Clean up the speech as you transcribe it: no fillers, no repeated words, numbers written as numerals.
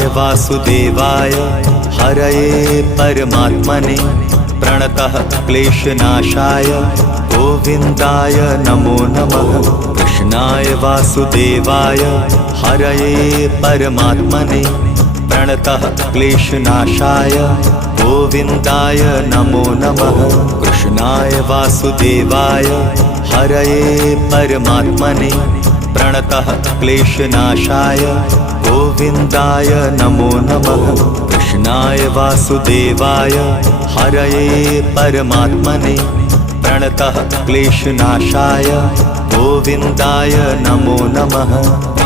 कृष्णाय वासुदेवाय हरये परमात्मने प्रणतः क्लेशनाशाय गोविन्दाय नमो नमः। कृष्णाय वासुदेवाय हरये परमात्मने प्रणतः क्लेशनाशाय गोविन्दाय नमो नमः। कृष्णाय वासुदेवाय हरये परमात्मने प्रणतः क्लेशनाशाय गोविन्दाय नमो नमः। कृष्णाय वासुदेवाय हरये परमात्मने प्रणतः क्लेशनाशाय गोविन्दाय नमो नमः।